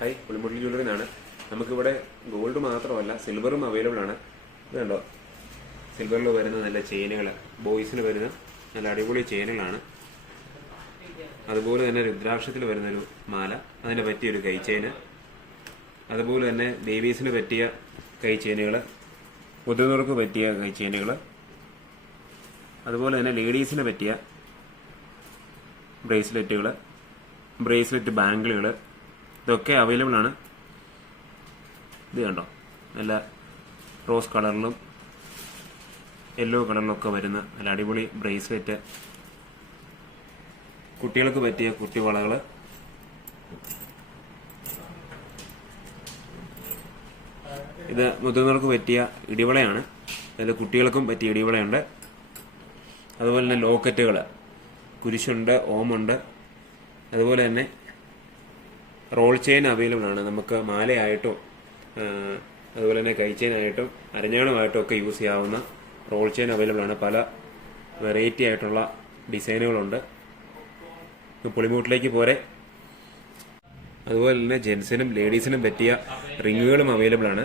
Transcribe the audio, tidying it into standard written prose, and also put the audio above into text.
High Pulimuttil jewellery എന്നാണ്. നമുക്കിവിടെ gold മാത്രമല്ല സിൽവറും അവൈലബിൾ ആണ്. ഇത് കണ്ടോ, സിൽവറിൽ വരുന്ന നല്ല ചെയിനുകൾ, ബോയ്സിന് വരുന്ന നല്ല അടിപൊളി ചെയിനുകളാണ്. അതുപോലെ തന്നെ രുദ്രാക്ഷത്തിൽ വരുന്നൊരു മാല, അതിന് പറ്റിയൊരു കൈ ചെയിന്, അതുപോലെ തന്നെ ദേവീസിന് പറ്റിയ കൈ ചെയിനുകൾ, മുതിർന്നവർക്ക് പറ്റിയ കൈ ചെയിനുകൾ, അതുപോലെ തന്നെ ലേഡീസിന് പറ്റിയ ബ്രേസ്ലെറ്റുകൾ, ബ്രേസ്ലെറ്റ് ബാംഗിളുകൾ, ഇതൊക്കെ അവൈലബിൾ ആണ്. ഇത് കണ്ടോ, നല്ല റോസ് കളറിലും യെല്ലോ കളറിലൊക്കെ വരുന്ന നല്ല അടിപൊളി ബ്രേസ്ലെറ്റ്, കുട്ടികൾക്ക് പറ്റിയ കുട്ടിവളകൾ, ഇത് മുതിർന്നവർക്ക് പറ്റിയ ഇടിവളയാണ്. അതിൽ കുട്ടികൾക്കും പറ്റിയ ഇടിവളയുണ്ട്. അതുപോലെ തന്നെ ലോക്കറ്റുകൾ, കുരിശുണ്ട്, ഓമുണ്ട്. അതുപോലെ തന്നെ റോൾ ചെയിൻ അവൈലബിൾ ആണ്. നമുക്ക് മാലയായിട്ടോ അതുപോലെ തന്നെ കൈ ചെയിനായിട്ടും അരഞ്ഞാണമായിട്ടും ഒക്കെ യൂസ് ചെയ്യാവുന്ന റോൾ ചെയിൻ അവൈലബിൾ ആണ്. പല വെറൈറ്റി ആയിട്ടുള്ള ഡിസൈനുകളുണ്ട്. പുളിമൂട്ടിലേക്ക് പോരെ. അതുപോലെ തന്നെ ജെൻസിനും ലേഡീസിനും പറ്റിയ റിങ്ങുകളും അവൈലബിൾ ആണ്.